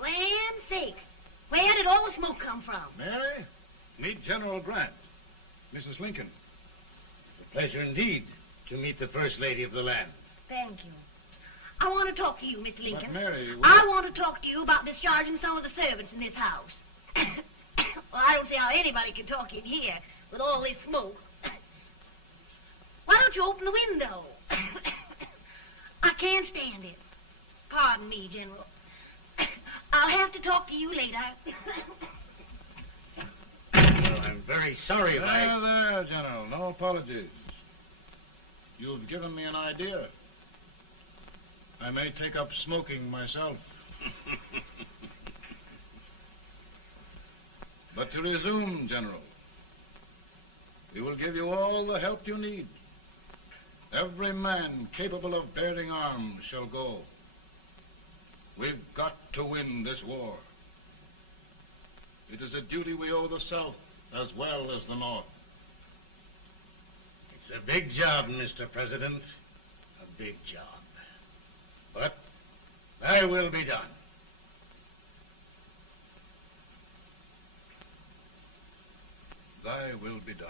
Land sakes, where did all the smoke come from? Mary, meet General Grant, Mrs. Lincoln. It's a pleasure indeed to meet the First Lady of the land. Thank you. I want to talk to you, Mr. Lincoln. But Mary, I want to talk to you about discharging some of the servants in this house. Well, I don't see how anybody can talk in here with all this smoke. Why don't you open the window? I can't stand it. Pardon me, General. I'll have to talk to you later. Well, I'm very sorry if There, General. No apologies. You've given me an idea. I may take up smoking myself. But to resume, General, we will give you all the help you need. Every man capable of bearing arms shall go. We've got to win this war. It is a duty we owe the South as well as the North. It's a big job, Mr. President. A big job. But thy will be done. Thy will be done.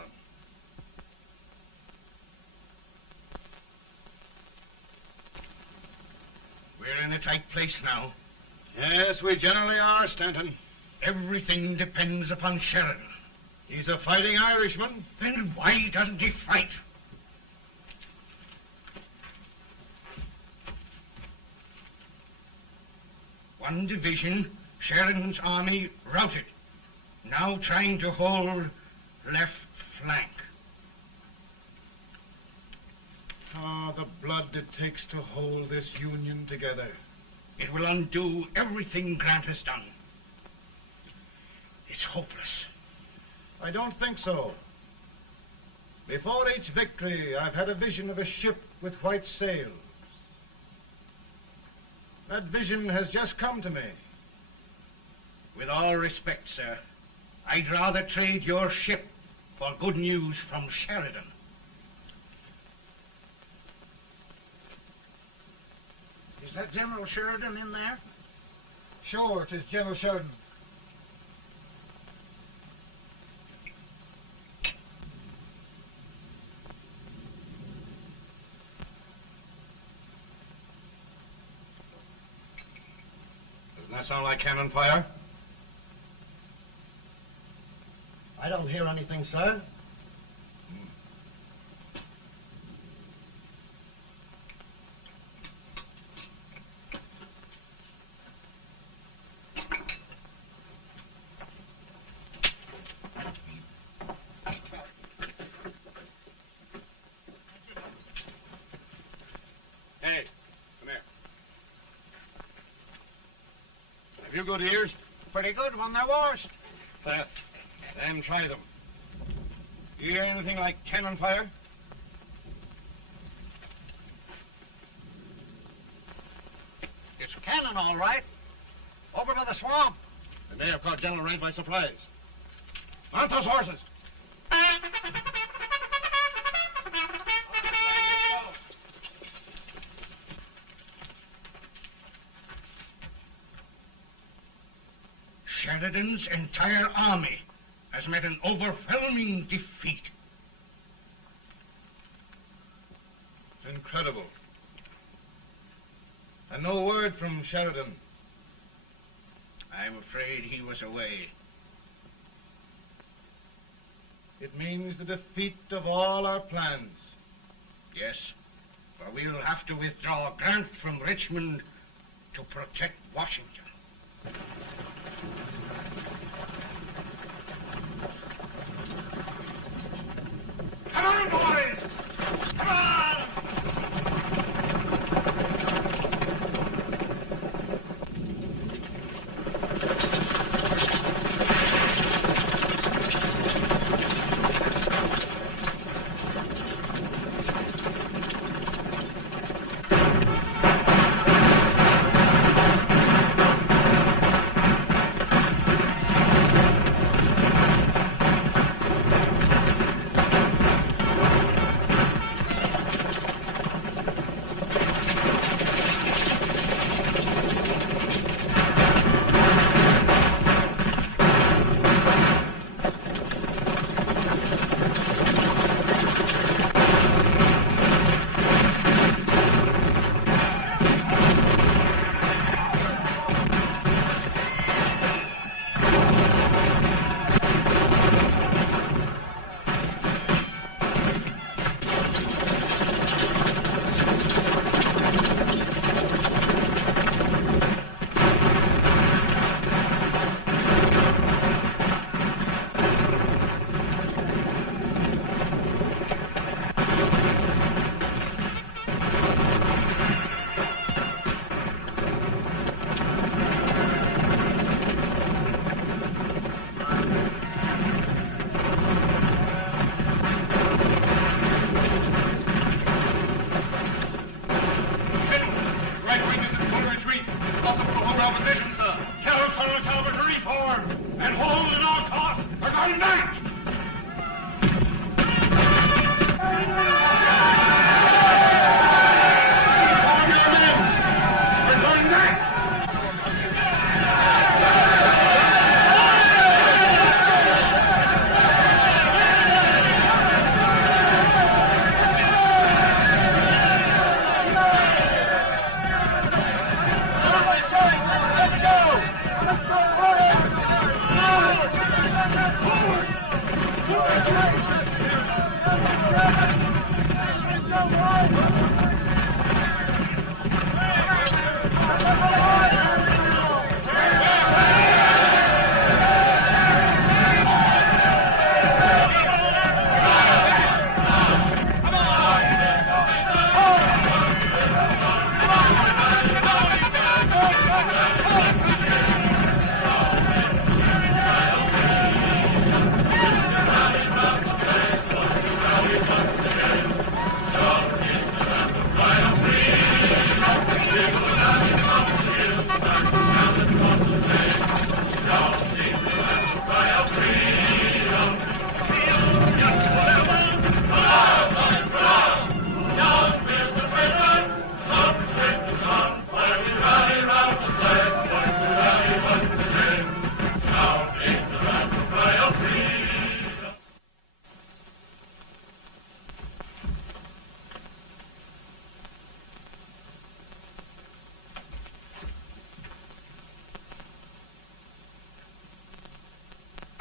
We're in a tight place now. Yes, we generally are, Stanton. Everything depends upon Sheridan. He's a fighting Irishman. Then why doesn't he fight? One division, Sheridan's army, routed. Now trying to hold left flank. Ah, the blood it takes to hold this Union together. It will undo everything Grant has done. It's hopeless. I don't think so. Before each victory, I've had a vision of a ship with white sails. That vision has just come to me. With all respect, sir, I'd rather trade your ship for good news from Sheridan. Is that General Sheridan in there? Sure, it is General Sheridan. Doesn't that sound like cannon fire? I don't hear anything, sir. Hey, come here. Have you good ears? Pretty good when they're washed. Then try them. You hear anything like cannon fire? It's cannon, all right. Over by the swamp. They may have caught General Rank by surprise. Mount those horses. Sheridan's entire army has met an overwhelming defeat. It's incredible. And no word from Sheridan. I'm afraid he was away. It means the defeat of all our plans. Yes, for we'll have to withdraw Grant from Richmond to protect Washington. Come on, boys! Come on!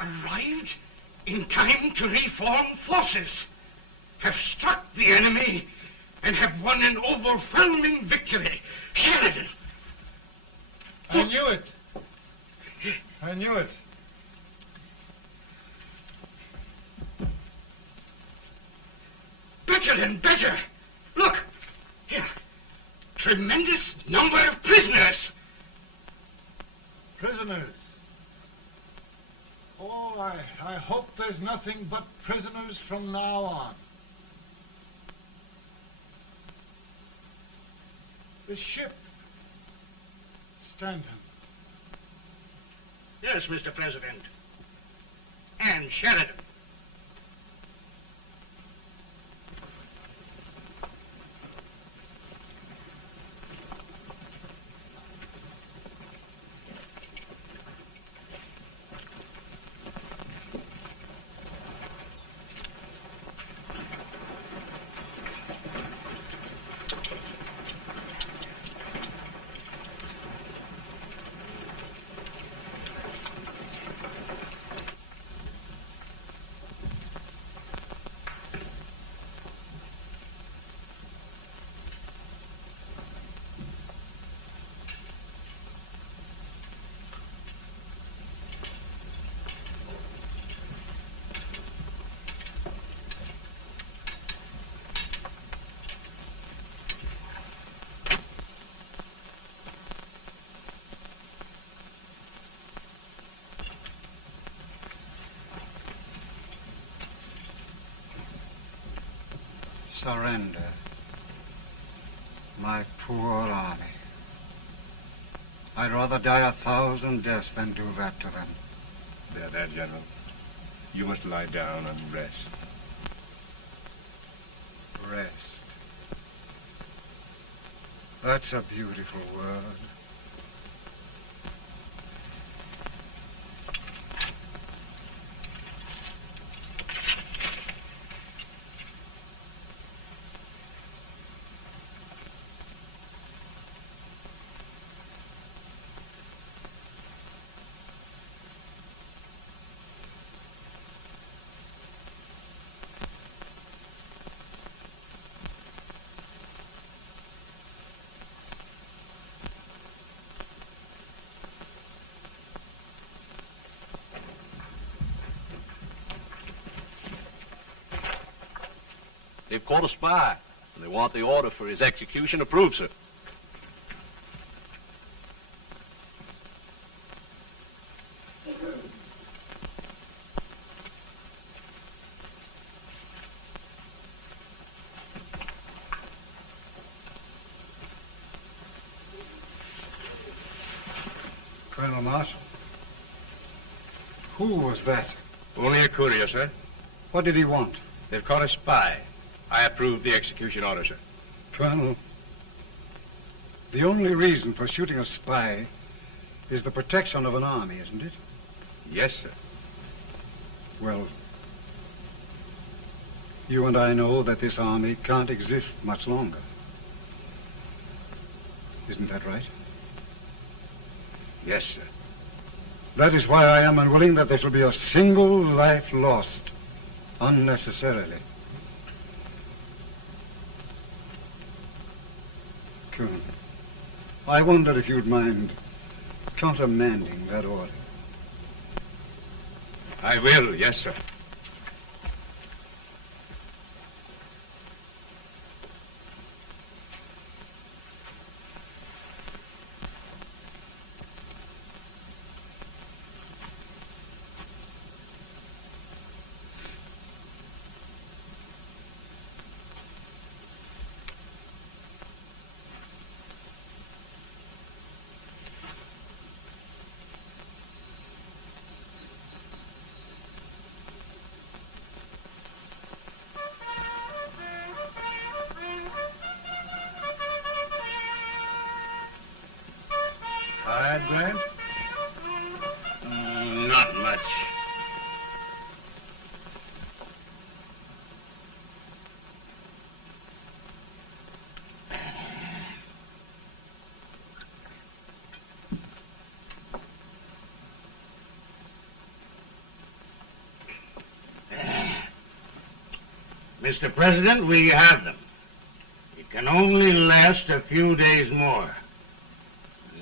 Arrived in time to reform forces, have struck the enemy, and have won an overwhelming victory. Sheridan! I knew it. I knew it. Better and better. Look, here. Tremendous number of prisoners. Prisoners? Oh, I hope there's nothing but prisoners from now on. The ship. Stanton. Yes, Mr. President. And Sheridan. Surrender. My poor army. I'd rather die 1,000 deaths than do that to them. There, General. You must lie down and rest. Rest. That's a beautiful word. They've caught a spy, and they want the order for his execution approved, sir. Colonel Marshall. Who was that? Only a courier, sir. What did he want? They've caught a spy. I approve the execution order, sir. Colonel, the only reason for shooting a spy is the protection of an army, isn't it? Yes, sir. Well, you and I know that this army can't exist much longer. Isn't that right? Yes, sir. That is why I am unwilling that there shall be a single life lost unnecessarily. Colonel. I wondered if you'd mind countermanding that order. I will, yes, sir. Grant? Not much. Mr. President, we have them. It can only last a few days more.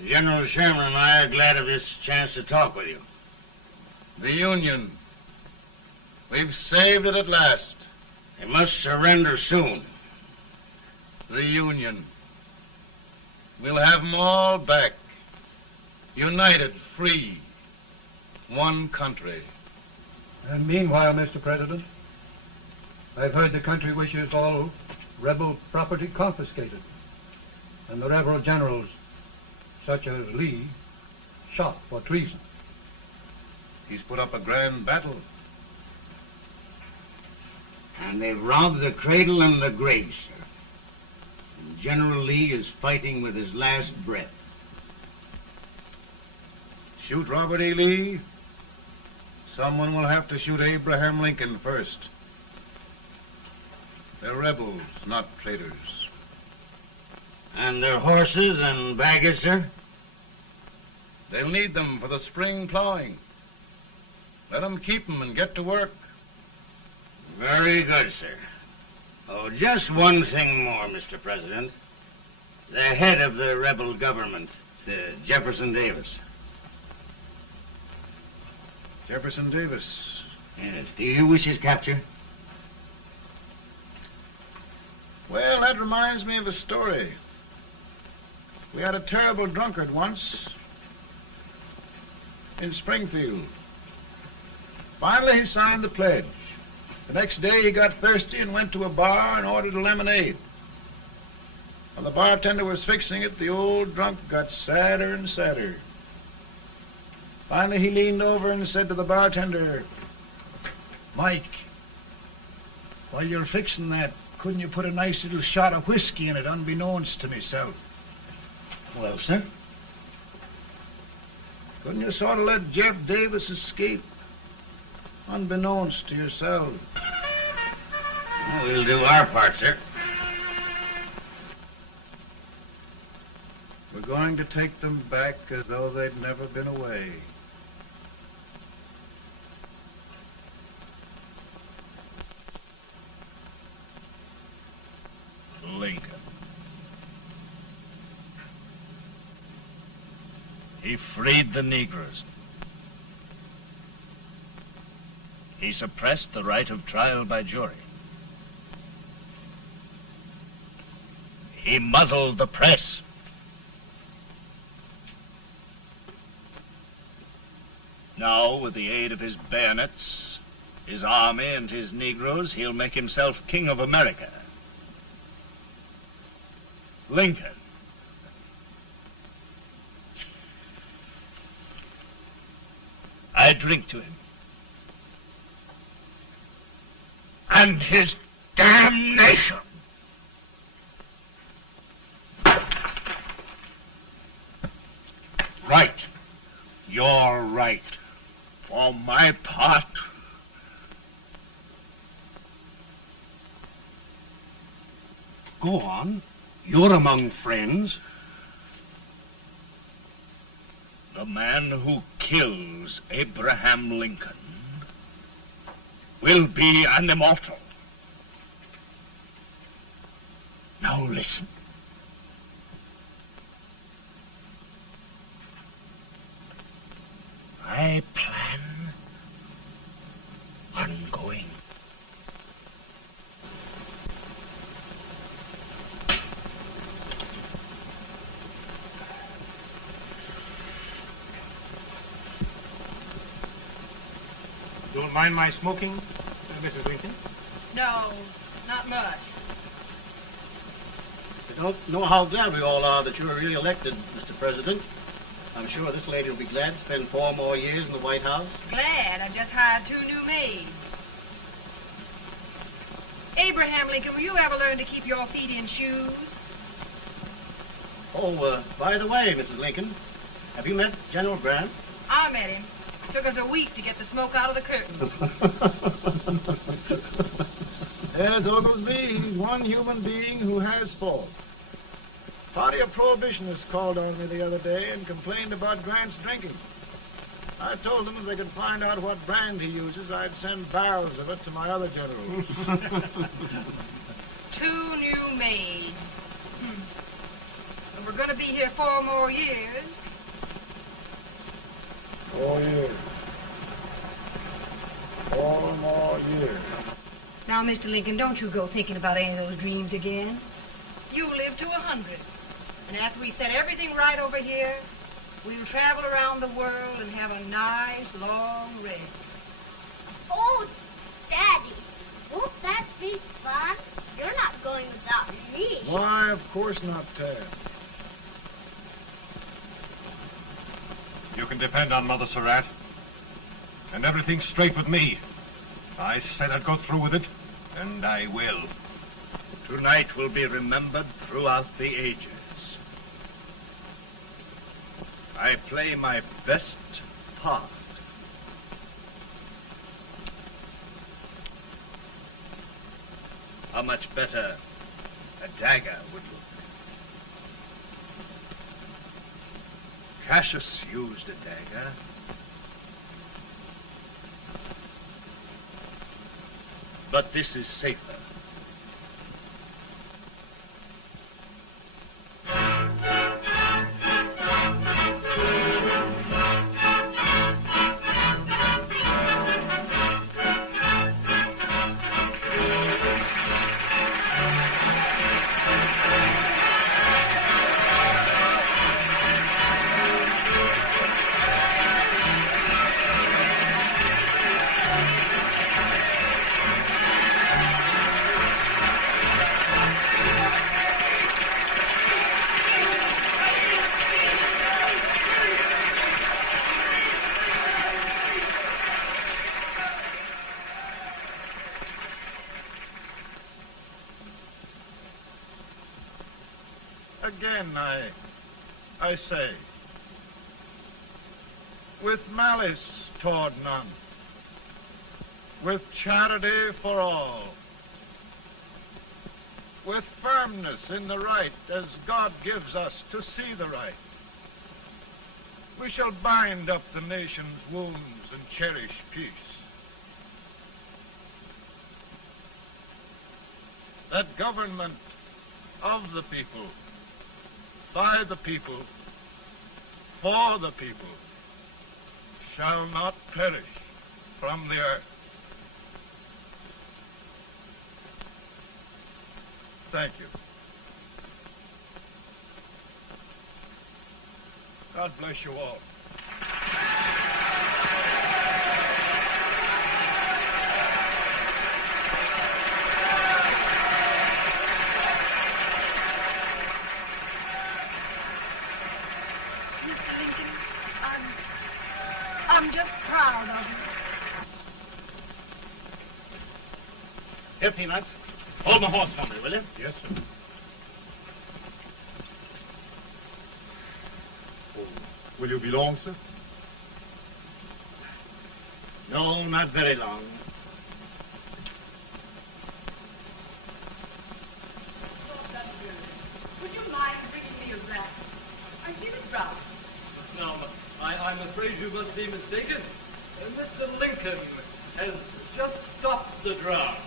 General Sherman and I are glad of this chance to talk with you. The Union. We've saved it at last. They must surrender soon. The Union. We'll have them all back. United, free. One country. And meanwhile, Mr. President, I've heard the country wishes all rebel property confiscated, and the rebel generals, such as Lee, shot for treason. He's put up a grand battle. And they've robbed the cradle and the grave, sir. And General Lee is fighting with his last breath. Shoot Robert E. Lee? Someone will have to shoot Abraham Lincoln first. They're rebels, not traitors. And their horses and baggage, sir? They'll need them for the spring plowing. Let them keep them and get to work. Very good, sir. Oh, just one thing more, Mr. President. The head of the rebel government, Jefferson Davis. Jefferson Davis? Yes. Do you wish his capture? Well, that reminds me of a story. We had a terrible drunkard once in Springfield. Finally, he signed the pledge. The next day, he got thirsty and went to a bar and ordered a lemonade. While the bartender was fixing it, the old drunk got sadder and sadder. Finally, he leaned over and said to the bartender, "Mike, while you're fixing that, couldn't you put a nice little shot of whiskey in it, unbeknownst to myself?" Well, sir? Couldn't you sort of let Jeff Davis escape, unbeknownst to yourself? Well, we'll do our part, sir. We're going to take them back as though they'd never been away. Lincoln. He freed the Negroes. He suppressed the right of trial by jury. He muzzled the press. Now, with the aid of his bayonets, his army, and his Negroes, he'll make himself king of America. Lincoln. I drink to him. And his damnation. Right. You're right. For my part, go on. You're among friends. The man who kills Abraham Lincoln will be an immortal. Now listen. Mind my smoking, Mrs. Lincoln? No, not much. I don't know how glad we all are that you're re-elected, Mr. President. I'm sure this lady will be glad to spend 4 more years in the White House. Glad. I've just hired 2 new maids. Abraham Lincoln, will you ever learn to keep your feet in shoes? Oh, by the way, Mrs. Lincoln, have you met General Grant? I met him. Took us a week to get the smoke out of the curtains. Yes, Oglesby, he's one human being who has faults. Party of Prohibitionists called on me the other day and complained about Grant's drinking. I told them if they could find out what brand he uses, I'd send barrels of it to my other generals. 2 new maids. And we're going to be here 4 more years. 4 years. 4 more years. Now, Mr. Lincoln, don't you go thinking about any of those dreams again. You live to 100. And after we set everything right over here, we'll travel around the world and have a nice, long rest. Oh, Daddy, won't that be fun? You're not going without me. Why, of course not, Tad. You can depend on Mother Surratt. And everything's straight with me. I said I'd go through with it, and I will. Tonight will be remembered throughout the ages. I play my best part. How much better a dagger would look. Cassius used a dagger. But this is safer. Again, I say, with malice toward none, with charity for all, with firmness in the right as God gives us to see the right, we shall bind up the nation's wounds and cherish peace. That government of the people, by the people, for the people, shall not perish from the earth. Thank you. God bless you all. I'm just proud of you. Here, Peanuts. Hold my horse for me, will you? Yes, sir. Oh, will you be long, sir? No, not very long. Would you mind bringing me a wrap? I feel it dry. No, I'm afraid you must be mistaken. Mr. Lincoln has just stopped the draft.